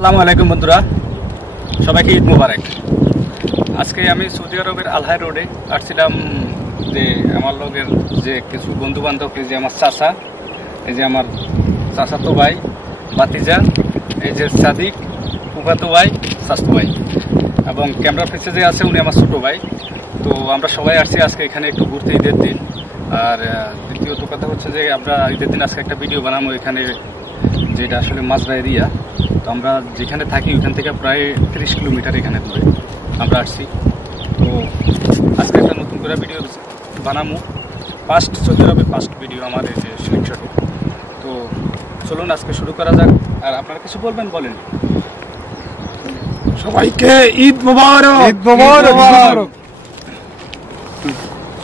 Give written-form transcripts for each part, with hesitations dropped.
আসসালামু আলাইকুম বন্ধুরা, সবাইকে ঈদ মোবারক। আজকে আমি সৌদি আরবের আলহাই রোডে আসছিলাম যে আমার লগের যে কিছু বন্ধু বান্ধব, এই যে আমার চাচা, এই যে আমার চাচাতো ভাই বাতিজা, এই যে সাদিক ফুফাতো ভাই চাচাতো ভাই, এবং ক্যামেরা পিছে যে আছে উনি আমার ছোট ভাই। তো আমরা সবাই আসছি আজকে এখানে একটু ঘুরতে ঈদের দিন। আর দ্বিতীয়ত কথা হচ্ছে যে আমরা ঈদের দিন আজকে একটা ভিডিও বানাবো এখানে, যেটা আসলে মাজরা এরিয়া। তো আমরা যেখানে থাকি ওইখান থেকে প্রায় 30 কিলোমিটার এখানে দূরে আমরা আসছি। তো আজকে একটা নতুন করে ভিডিও বানাবো, সৌদি আরবের ফার্স্ট ভিডিও আমার এই যে স্লিংশটে। তো চলুন আজকে শুরু করা যাক। আর আপনারা কিছু বলবেন, বলেন। সবাইকে ঈদ মোবারক। ঈদ মোবারক।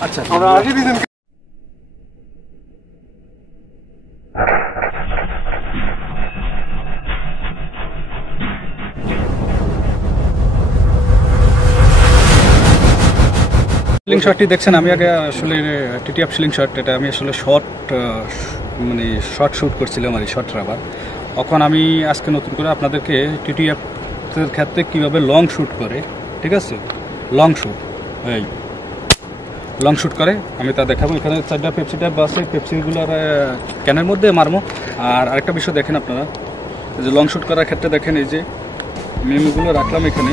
আচ্ছা, আমরা আসি দিন। স্লিংশটটি দেখছেন, আমি আগে আসলে টিটিএফ স্লিংশট, এটা আমি আসলে শর্ট শ্যুট করছিলাম আর শর্ট রাবার। এখন আমি আজকে নতুন করে আপনাদেরকে টিটিএফের ক্ষেত্রে কীভাবে লং শ্যুট করে, ঠিক আছে, লং শ্যুট করে আমি তা দেখাবো। এখানে 4টা পেপসি ট্যাপ আছে, পেপসিগুলোর ক্যানের মধ্যে মারবো। আর আরেকটা বিষয় দেখেন আপনারা, যে লং শ্যুট করার ক্ষেত্রে দেখেন এই যে মেমোগুলো রাখলাম এখানে।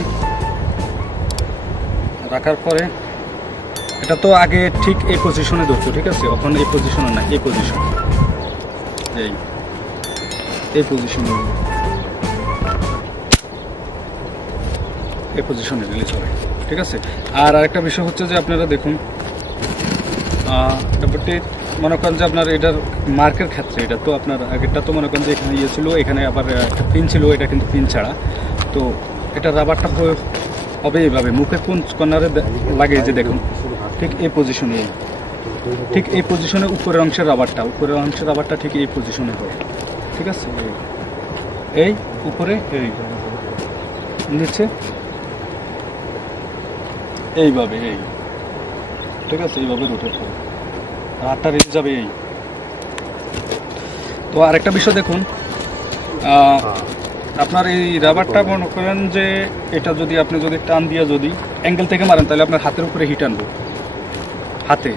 রাখার পরে এটা তো আগে ঠিক এই পজিশনে ধরছো, ঠিক আছে, এখন এই পজিশনে না, এই পজিশন, এই পজিশনে, এই পজিশনে দিলে চলে, ঠিক আছে। আর আরেকটা বিষয় হচ্ছে যে আপনারা দেখুন, ব্যাপারটি মনে করেন যে আপনার এটার মার্কের ক্ষেত্রে, এটা তো আপনার আগেরটা তো মনে করেন যে এখানে ইয়ে ছিল, এখানে আবার একটা পিন ছিল, এটা কিন্তু পিন ছাড়া। তো এটা রাবারটা হবে এইভাবে, মুখের কোন কর্নারে লাগে যে দেখুন, ঠিক এই পজিশনে, ঠিক এই পজিশনে উপরের অংশের রাবারটা ঠিক এই পজিশনে হয়, ঠিক আছে। এই উপরে, এই নিচে এইভাবে, এই ঠিক আছে, এইভাবে রোটেট হবে, রাতটা রেখে যাবে এই। তো আরেকটা বিষয় দেখুন, আপনার এই রাবারটা মনে করেন যে এটা যদি আপনি টান দিয়ে যদি অ্যাঙ্গেল থেকে মারেন, তাহলে আপনার হাতের উপরে হিট আনবো হাতে।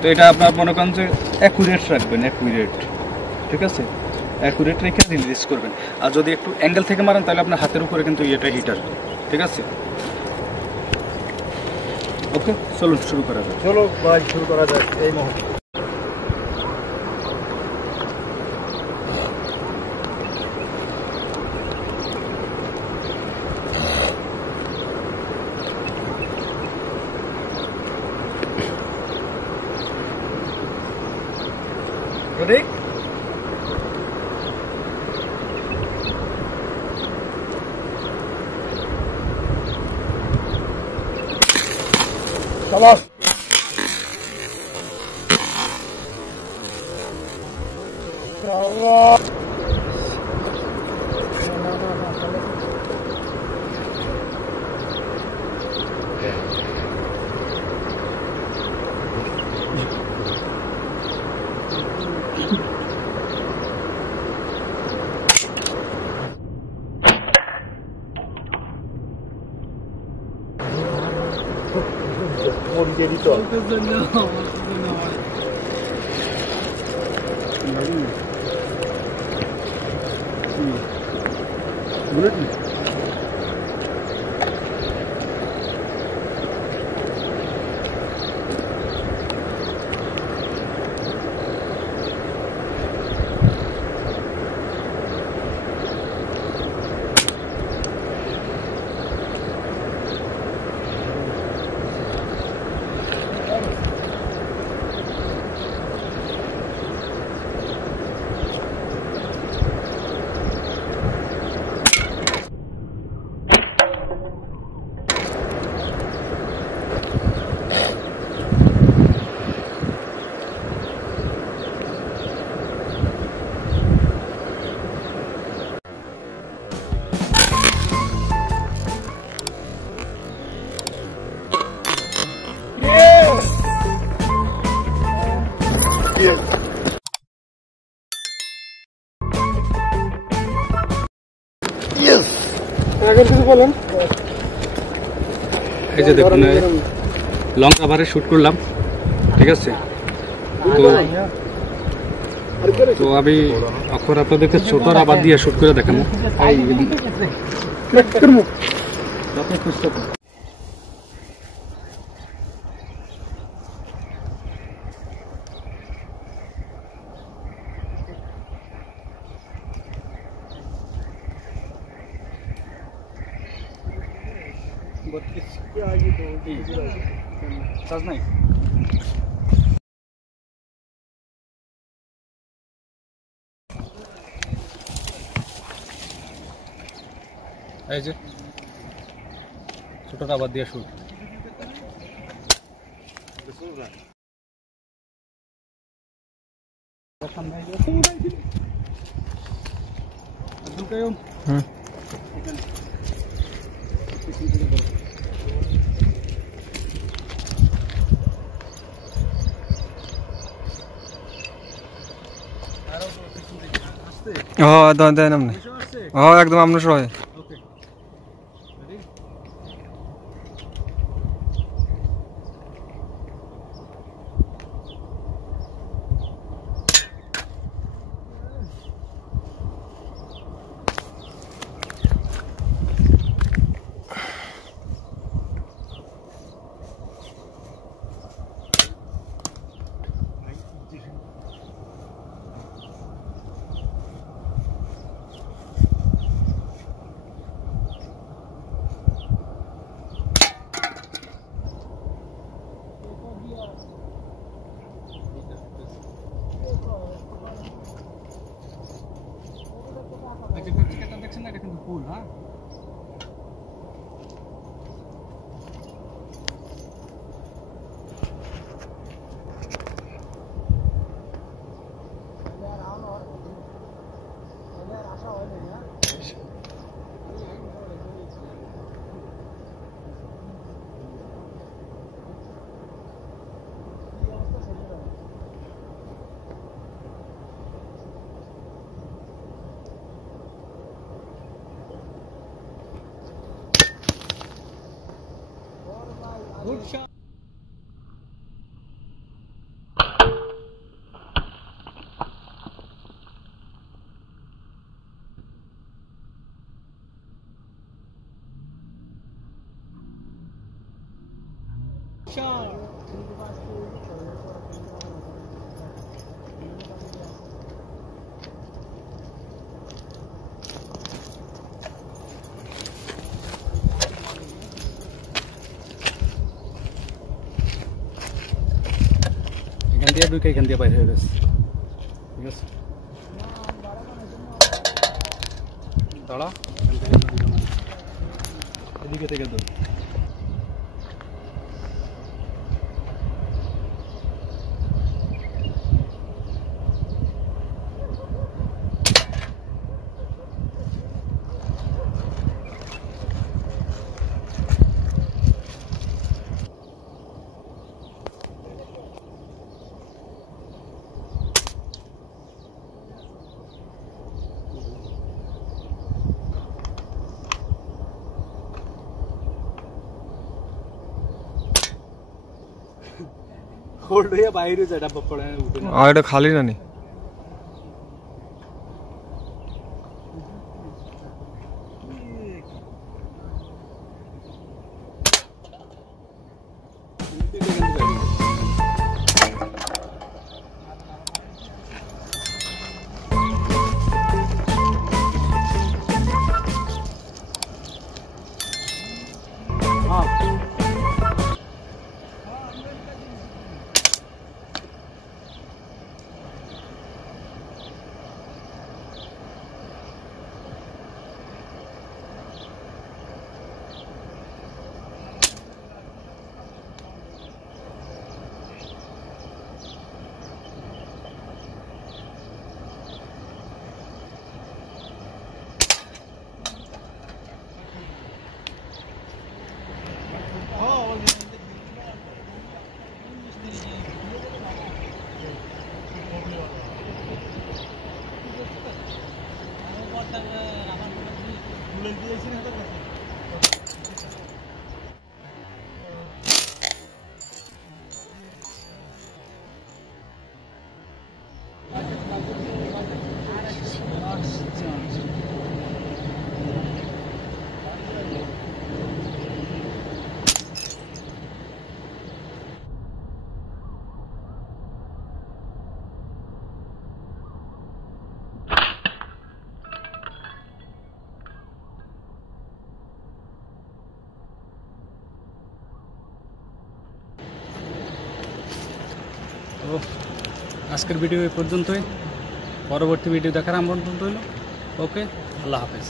তো এটা আপনার মনে করেন যে অ্যাকুরেট রাখবেন, ঠিক আছে, অ্যাকুরেট রেখে রিলিজ করবেন। আর যদি একটু অ্যাঙ্গেল থেকে মারেন, তাহলে আপনার হাতের উপরে কিন্তু এটা হিট আসবে, ঠিক আছে। ওকে, চলুন শুরু করা যাক। চলো ভাই, শুরু করা যাক এই মুহূর্তে। Ready? চলো। বলেন। এই যে দেখুন লং কাভারে শুট করলাম, ঠিক আছে। তো আমি এখন আপনাদেরকে ছোট রাবার দিয়ে শুট করে দেখাবো। नहीं এই যে ছোট রাবার দিয়ে শুট। দেন আপনি। একদম আপনার সবাই। দেখছেন না, এটা কিন্তু ফুল। হ্যাঁ, good shot. এখান দিয়ে ঢুকে এখান দিয়ে বাইরে হয়ে গেছে, ঠিক আছে। দাঁড়া, এদিকে থেকে তো होल्ड या बाहर से डब्बा पड़ा है उधर। এটা খালি না নি। তো আজকের ভিডিও এই পর্যন্তই, পরবর্তী ভিডিও দেখার আমন্ত্রণ রইল। ওকে, আল্লাহ হাফেজ।